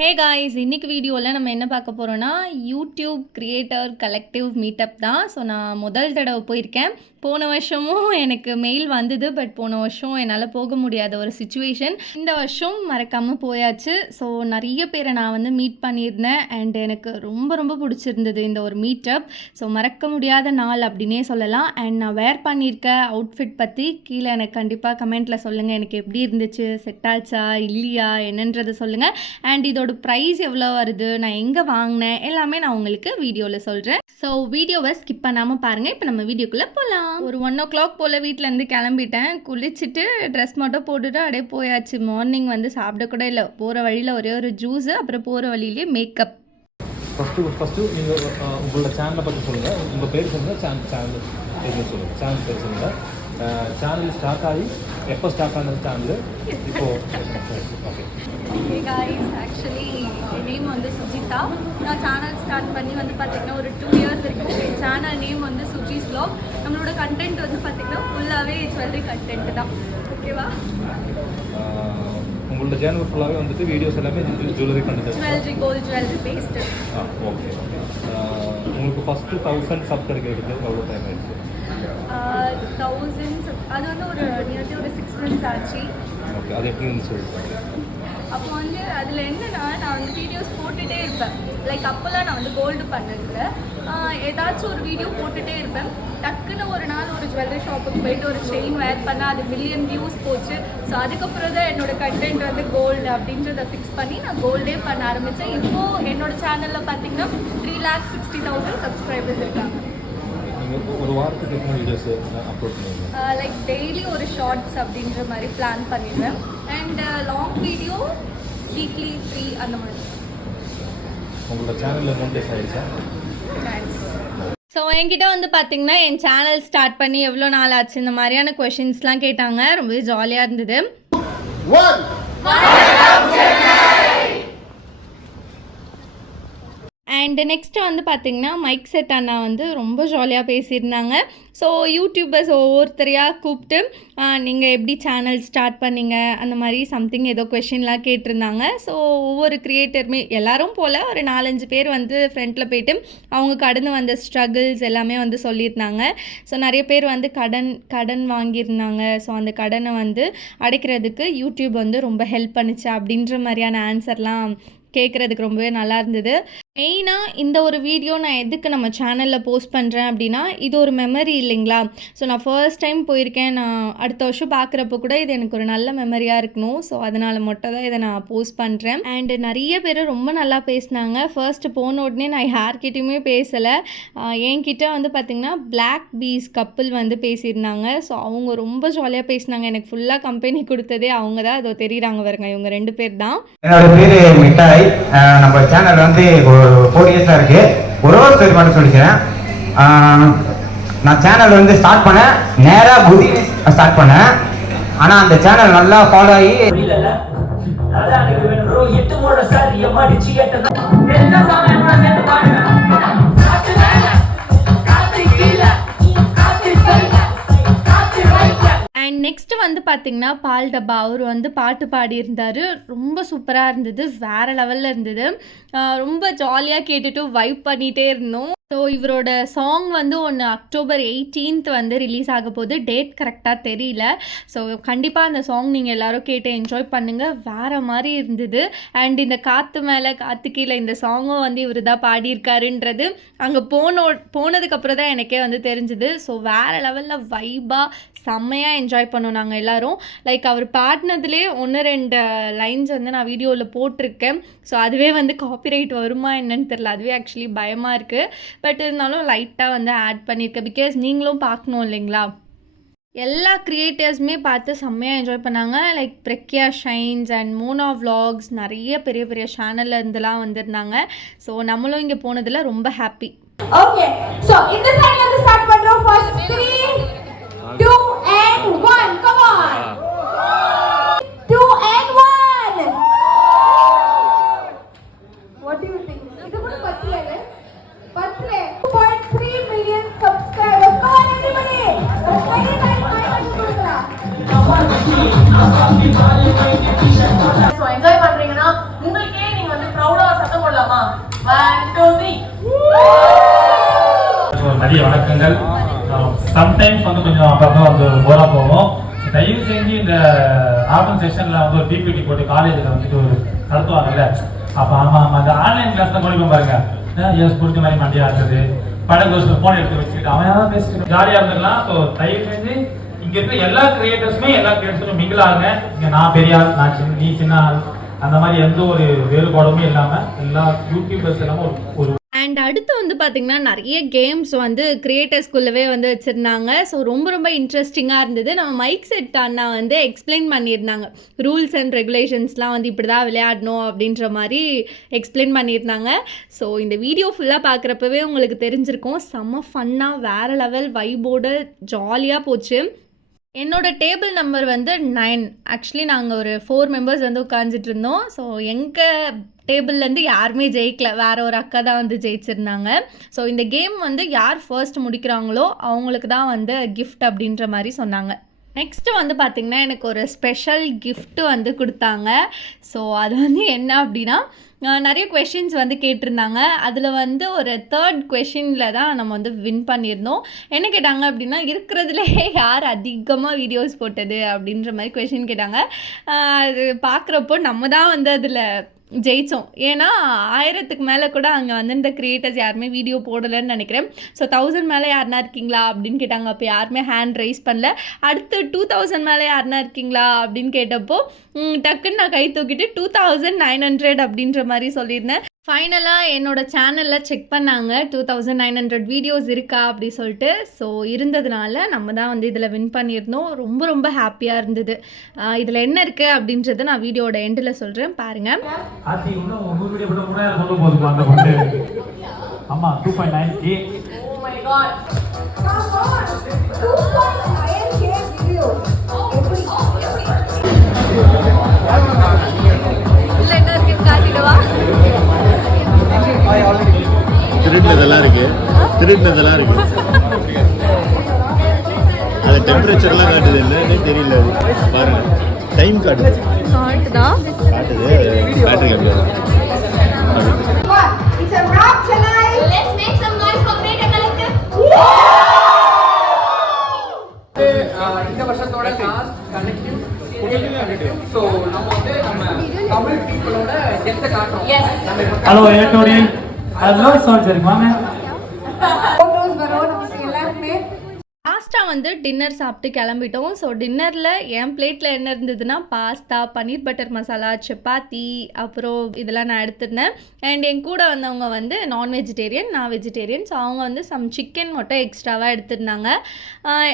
Hey guys, இன்னைக்கு வீடியோவில் நம்ம என்ன பார்க்க போகிறோன்னா யூடியூப் கிரியேட்டர் கலெக்டிவ் மீட்டப் தான். ஸோ நான் முதல் தடவை போயிருக்கேன். போன வருஷமும் எனக்கு மெயில் வந்தது, பட் போன வருஷம் என்னால் போக முடியாத ஒரு சுச்சுவேஷன். இந்த வருஷம் மறக்காமல் போயாச்சு. ஸோ நிறைய பேரை நான் வந்து மீட் பண்ணியிருந்தேன் அண்ட் எனக்கு ரொம்ப ரொம்ப பிடிச்சிருந்தது இந்த ஒரு மீட்டப். ஸோ மறக்க முடியாத நாள் அப்படின்னே சொல்லலாம். அண்ட் நான் வேர் பண்ணியிருக்க அவுட்ஃபிட் பற்றி கீழே எனக்கு கண்டிப்பாக கமெண்ட்டில் சொல்லுங்கள். எனக்கு எப்படி இருந்துச்சு, செட் ஆச்சா இல்லையா என்னன்றதை சொல்லுங்கள். அண்ட் இதோட ப்ரைஸ் எவ்வளோ வருது, நான் எங்கே வாங்கினேன் எல்லாமே நான் உங்களுக்கு வீடியோவில் சொல்கிறேன். ஸோ வீடியோவை ஸ்கிப் பண்ணாமல் பாருங்கள். இப்போ நம்ம வீடியோக்குள்ளே போகலாம். ஒரு 1 o'clock போல் வீட்டிலேருந்து கிளம்பிட்டேன். குளிச்சுட்டு ட்ரெஸ் மட்டும் போட்டுட்டு அப்படியே போயாச்சு. மார்னிங் வந்து சாப்பிட கூட இல்லை. போகிற வழியில் ஒரே ஒரு ஜூஸு, அப்புறம் போகிற வழியிலே மேக்கப். ஃபஸ்ட்டு நீங்கள் உங்களோட சேனலை பற்றி சொல்லுங்கள். உங்கள் பேர் சொல்லுங்கள், சேனல் பேர் சொல்லுங்கள். சேனல் பேர் சொல்லுங்கள். சேனல் ஸ்டார்ட் ஆகி எப்போ ஸ்டார்ட் ஆனது சேனல் இப்போது? ஓகே. ஹே காய்ஸ், ஆக்சுவலி என் நேம் வந்து சுஜிதா. நான் சேனல் ஸ்டார்ட் பண்ணி வந்து பார்த்திங்கன்னா ஒரு 2 years இருக்கும். என் சேனல் நேம் வந்து சுஜிஸ் vlog. நம்மளோட கண்டென்ட் வந்து பார்த்திங்கன்னா ஃபுல்லாகவே ஜுவல்லரி கண்டென்ட் தான். ஓகேவா? உங்களோட சேனல் ஃபுல்லாகவே வந்துட்டு வீடியோஸ் எல்லாமே jewellery content, jewellery, gold jewellery based. Okay. உங்களுக்கு ஃபஸ்ட்டு 1000 சப் கிடைக்கிறதுக்கு எவ்வளோ டைம் ஆயிடுச்சு? 1000 அது வந்து ஒரு நியர்லி ஒரு 6 months ஆச்சு. ஓகே, அது எப்படின்னு சொல்லுங்கள். அப்போ வந்து அதில் என்னென்னா, நான் வந்து வீடியோஸ் போட்டுகிட்டே இருப்பேன். லைக் அப்போல்லாம் நான் வந்து கோல்டு பண்ணதில்லை. ஏதாச்சும் ஒரு வீடியோ போட்டுகிட்டே இருப்பேன். டக்குன்னு ஒரு நாள் ஒரு ஜுவல்லரி ஷாப்புக்கு போயிட்டு ஒரு செயின் வேர் பண்ணால் அது million views போச்சு. ஸோ அதுக்கப்புறம் தான் என்னோட கண்டென்ட் வந்து கோல்டு அப்படின்றத ஃபிக்ஸ் பண்ணி நான் கோல்டே பண்ண ஆரம்பித்தேன். இப்போது என்னோட சேனலில் பார்த்தீங்கன்னா 3,60,000 சப்ஸ்கிரைபர்ஸ் இருக்காங்க. ஒரு வாரத்துக்கு எத்தனை வீடியோஸ் அப்லோட் பண்ணுவீங்க? லைக் டெய்லி ஒரு ஷார்ட்ஸ் அப்படின்ற மாதிரி பிளான் பண்ணிடுவேன். அண்ட் லாங் வீடியோ வீக்லி 3 அந்த மாதிரி. உங்களோட சேனலில் மோனிடைஸ் ஆகிடுச்சா? ஸோ என்கிட்ட வந்து பார்த்திங்கன்னா என் சேனல் ஸ்டார்ட் பண்ணி எவ்வளோ நாள் ஆச்சு இந்த மாதிரியான கொஷின்ஸ்லாம் கேட்டாங்க. ரொம்பவே ஜாலியாக இருந்தது. அண்ட் நெக்ஸ்ட்டு வந்து பார்த்திங்கன்னா மைக் செட் அண்ணா வந்து ரொம்ப ஜாலியாக பேசியிருந்தாங்க. ஸோ யூடியூபர்ஸ் ஒவ்வொருத்தரையாக கூப்பிட்டு நீங்கள் எப்படி சேனல் ஸ்டார்ட் பண்ணீங்க அந்த மாதிரி சம்திங் ஏதோ கொஷின்லாம் கேட்டிருந்தாங்க. ஸோ ஒவ்வொரு க்ரியேட்டருமே எல்லோரும் போல் ஒரு 4-5 பேர் வந்து ஃப்ரண்ட்டில் போய்ட்டு அவங்க கடந்து வந்த ஸ்ட்ரகிள்ஸ் எல்லாமே வந்து சொல்லியிருந்தாங்க. ஸோ நிறைய பேர் வந்து கடன் வாங்கியிருந்தாங்க. ஸோ அந்த கடனை வந்து அடைக்கிறதுக்கு யூடியூப் வந்து ரொம்ப ஹெல்ப் பண்ணிச்சு அப்படின்ற மாதிரியான ஆன்சர்லாம் கேட்குறதுக்கு ரொம்பவே நல்லா இருந்தது. மெயினாக இந்த ஒரு வீடியோ நான் எதுக்கு நம்ம சேனலில் போஸ்ட் பண்ணுறேன் அப்படின்னா, இது ஒரு மெமரி இல்லைங்களா? ஸோ நான் ஃபர்ஸ்ட் டைம் போயிருக்கேன். நான் அடுத்த வருஷம் பார்க்குறப்போ கூட இது எனக்கு ஒரு நல்ல மெமரியாக இருக்கணும். ஸோ அதனால் மட்டும் தான் இதை நான் போஸ்ட் பண்ணுறேன். அண்டு நிறைய பேர் ரொம்ப நல்லா பேசினாங்க. ஃபர்ஸ்ட்டு போன உடனே நான் யார்கிட்டையுமே பேசலை. என்கிட்ட வந்து பார்த்திங்கன்னா பிளாக் பீஸ் கப்பிள் வந்து பேசியிருந்தாங்க. ஸோ அவங்க ரொம்ப ஜாலியாக பேசினாங்க. எனக்கு ஃபுல்லாக கம்பெனி கொடுத்ததே அவங்க தான். அதோ தெரியுறாங்க பாருங்க, இவங்க 2 பேர் தான். என்னோட பேர் மிட்டாய். நம்ம சேனல் வந்து 4 years இருக்கு. ஒரு ஸ்டோரி மட்டும் சொல்லிக்கிறேன். நான் சேனல் வந்து ஸ்டார்ட் பண்ணேன், நேராக புதி ஸ்டார்ட் பண்ணேன். ஆனால் அந்த சேனல் நல்லா ஃபாலோ ஆகி அண்ட் நெக்ஸ்ட்டு வந்து பார்த்திங்கன்னா பால் டப்பா அவர் வந்து பாட்டு பாடியிருந்தார். ரொம்ப சூப்பராக இருந்தது, வேறு லெவலில் இருந்தது. ரொம்ப ஜாலியாக கேட்டுட்டு வைப் பண்ணிகிட்டே இருந்தோம். ஸோ இவரோட சாங் வந்து ஒன்று October 18th வந்து ரிலீஸ் ஆக போகுது. டேட் கரெக்டாக தெரியல. ஸோ கண்டிப்பாக அந்த சாங் நீங்கள் எல்லோரும் கேட்டு என்ஜாய் பண்ணுங்கள். வேறு மாதிரி இருந்தது. அண்ட் இந்த காற்று மேலே காற்று கீழே இந்த சாங்கும் வந்து இவர் தான் பாடியிருக்காருன்றது அங்கே போனதுக்கப்புறம் தான் எனக்கே வந்து தெரிஞ்சுது. ஸோ வேறு லெவலில் வைபாக செம்மையாக என்ஜாய் பண்ணோம் நாங்கள் எல்லோரும். லைக் அவர் பாடினதுலேயே 1-2 லைன்ஸ் வந்து நான் வீடியோவில் போட்டிருக்கேன். ஸோ அதுவே வந்து காப்பிரைட் வருமா என்னன்னு தெரில. அதுவே ஆக்சுவலி பயமாக இருக்குது. பட் இருந்தாலும் லைட்டாக வந்து ஆட் பண்ணியிருக்கேன். பிகாஸ் நீங்களும் பார்க்கணும் இல்லைங்களா? எல்லா க்ரியேட்டர்ஸுமே பார்த்து செம்மையாக என்ஜாய் பண்ணாங்க. Like Pragya shines and Mona vlogs நிறைய பெரிய பெரிய சேனலில் இருந்துலாம் வந்திருந்தாங்க. ஸோ நம்மளும் இங்கே போனதில் ரொம்ப ஹாப்பி. ஓகே, ஸோ இந்த சைட்ல இருந்து ஸ்டார்ட் பண்ணுறோம். First 3, 2 and 1. Come on. 2 and 1. What do you think? இது கூட பத்தல. 2.3 million subscribers. Come on everybody. Very nice கொடுக்கலாம். ஸோ என்ஜாய் பண்ணுறீங்கன்னா உங்களுக்கே நீங்கள் வந்து 1, 2, 3. நிறைய வணக்கங்கள். சம்டைம்ஸ் வந்து கொஞ்சம் அப்பப்போ வந்து போரா போவோம். தயவு செஞ்சு இந்த ஆஃப்டர்நூன் செஷன்ல வந்து ஒரு பிபிடி போட்டு காலேஜில் வந்துட்டு ஒரு நடத்துவாங்கல்ல, அப்போ ஆமாம் அந்த ஆன்லைன் கிளாஸ் தான் முடிப்போம் பாருங்க. எஸ் பிடிச்ச மாதிரி மண்டியா இருக்குது, படம் கோர்ஸ் ஃபோன் எடுத்து வச்சுக்கிட்டு அவன் தான் பேசிட்டு ஜாலியாக இருந்துக்கலாம். ஸோ தயவு செஞ்சு இங்கே இருக்க எல்லா கிரியேட்டர்ஸும் மிங்கிள் ஆகுங்க. இங்கே நான் பெரிய ஆள், நான் சின்ன, நீ சின்ன ஆள், அந்த மாதிரி எந்த ஒரு வேறுபாடுமே இல்லாமல் எல்லா யூடியூபர்ஸ் எல்லாமே ஒரு அண்ட் அடுத்து வந்து பார்த்திங்கன்னா நிறைய கேம்ஸ் வந்து கிரியேட்டர்ஸ்குள்ளவே வந்து வச்சுருந்தாங்க. ஸோ ரொம்ப இன்ட்ரெஸ்டிங்காக இருந்தது. நம்ம மைக் செட் அண்ணா வந்து எக்ஸ்பிளைன் பண்ணியிருந்தாங்க, ரூல்ஸ் அண்ட் ரெகுலேஷன்ஸ்லாம் வந்து இப்படி தான் விளையாடணும் அப்படின்ற மாதிரி எக்ஸ்பிளைன் பண்ணியிருந்தாங்க. ஸோ இந்த வீடியோ ஃபுல்லாக பார்க்குறப்பவே உங்களுக்கு தெரிஞ்சிருக்கும், செம்ம ஃபன்னாக வேறு லெவல் வைபோடு ஜாலியாக போச்சு. என்னோட டேபிள் நம்பர் வந்து 9. ஆக்சுவலி நாங்கள் ஒரு 4 மெம்பர்ஸ் வந்து உட்காந்துட்டு இருந்தோம். ஸோ எங்கள் டேபிள்லேருந்து யாருமே ஜெயிக்கல, வேறு ஒரு அக்கா தான் வந்து ஜெயிச்சிருந்தாங்க. ஸோ இந்த கேம் வந்து யார் ஃபர்ஸ்ட் முடிக்கிறாங்களோ அவங்களுக்கு தான் வந்து கிஃப்ட் அப்படின்ற மாதிரி சொன்னாங்க. நெக்ஸ்ட்டு வந்து பார்த்திங்கன்னா எனக்கு ஒரு ஸ்பெஷல் கிஃப்ட்டு வந்து கொடுத்தாங்க. ஸோ அது வந்து என்ன அப்படின்னா, நிறைய கொஷின்ஸ் வந்து கேட்டிருந்தாங்க. அதில் வந்து ஒரு 3rd கொஷினில் தான் நம்ம வந்து வின் பண்ணியிருந்தோம். என்ன கேட்டாங்க அப்படின்னா, இருக்கிறதுலே யார் அதிகமாக வீடியோஸ் போட்டது அப்படின்ற மாதிரி கொஷின் கேட்டாங்க. அது பார்க்குறப்போ நம்ம தான் வந்து அதில் ஜெயித்தோம். ஏன்னா 1000க்கு மேலே கூட அங்கே வந்து இந்த கிரியேட்டர்ஸ் யாருமே வீடியோ போடலைன்னு நினைக்கிறேன். ஸோ 1000 மேலே யாருனா இருக்கீங்களா அப்படின்னு கேட்டாங்க. அப்போ யாருமே ஹேண்ட் ரைஸ் பண்ணல. அடுத்து 2000 மேலே யாருனா இருக்கீங்களா அப்படின்னு கேட்டப்போ டக்குன்னு நான் கை தூக்கிட்டு 2900 அப்படின்ற மாதிரி சொல்லியிருந்தேன். ஃபைனலாக என்னோட சேனலில் செக் பண்ணாங்க 2900 வீடியோஸ் இருக்கா அப்படி சொல்லிட்டு. ஸோ இருந்ததுனால நம்ம தான் வந்து இதில் வின் பண்ணியிருந்தோம். ரொம்ப ஹாப்பியாக இருந்தது. இதில் என்ன இருக்குது அப்படின்றத நான் வீடியோட எண்டில் சொல்கிறேன், பாருங்கள். ஆமாம் 2.9K. Oh my god. Come on. 2.9K videos. இல்லை என்ன இருக்குன்னு காட்டிடுவா. திருடினதெல்லாம் இருக்கு, திருடினதெல்லாம் இருக்கு. அது டெம்பரேச்சர்லாம் காட்டுது, என்னன்னே தெரியல. பாருங்க, டைம் காட்டுது, காட்டுதா காட்டுது, பேட்டரி கம்மியாக. It's a wrap tonight. Let's make some noise for Creator Collective. இந்த வருஷத்தோட லாஸ்ட் கனெக்டிவ். ஸோ நம்ம வந்து நம்ம தமிழ் பீப்புளோட டெப்த்தை காட்டுறோம். ஹலோ ஏட்டோடி, ஹலோ சோல்ஜர் வாங்க. Photos வரும் நமக்கு எல்லாருமே. லாஸ்ட்டாக வந்து டின்னர் சாப்பிட்டு கிளம்பிட்டோம். ஸோ டின்னரில் என் பிளேட்டில் என்ன இருந்ததுன்னா, பாஸ்தா, பன்னீர் பட்டர் மசாலா, சப்பாத்தி, அப்புறம் இதெல்லாம் நான் எடுத்துருந்தேன். அண்ட் என் கூட வந்தவங்க வந்து நான் வெஜிடேரியன், நான் வெஜிடேரியன். ஸோ அவங்க வந்து சம் சிக்கன் மட்டும் எக்ஸ்ட்ராவாக எடுத்துருந்தாங்க.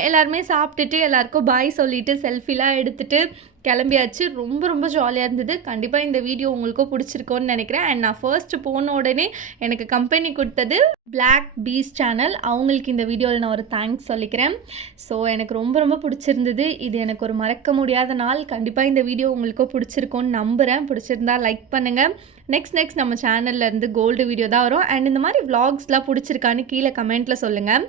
எல்லாருமே சாப்பிட்டுட்டு எல்லாருக்கும் பாய் சொல்லிவிட்டு செல்ஃபிலாம் எடுத்துகிட்டு கிளம்பியாச்சு. ரொம்ப ஜாலியாக இருந்தது. கண்டிப்பாக இந்த வீடியோ உங்களுக்கும் பிடிச்சிருக்கோன்னு நினைக்கிறேன். அண்ட் நான் ஃபர்ஸ்ட்டு போன உடனே எனக்கு கம்பெனி கொடுத்தது பிளாக் பீஸ் சேனல். அவங்களுக்கு இந்த வீடியோவில் நான் ஒரு தேங்க்ஸ் சொல்லிக்கிறேன். ஸோ எனக்கு ரொம்ப பிடிச்சிருந்தது. இது எனக்கு ஒரு மறக்க முடியாத நாள். கண்டிப்பாக இந்த வீடியோ உங்களுக்கும் பிடிச்சிருக்கோன்னு நம்புகிறேன். பிடிச்சிருந்தா லைக் பண்ணுங்கள். நெக்ஸ்ட் நம்ம சேனல்லேருந்து கோல்டு வீடியோ தான் வரும். அண்ட் இந்த மாதிரி vlogsலாம் பிடிச்சிருக்கான்னு கீழே கமெண்ட்டில் சொல்லுங்கள்.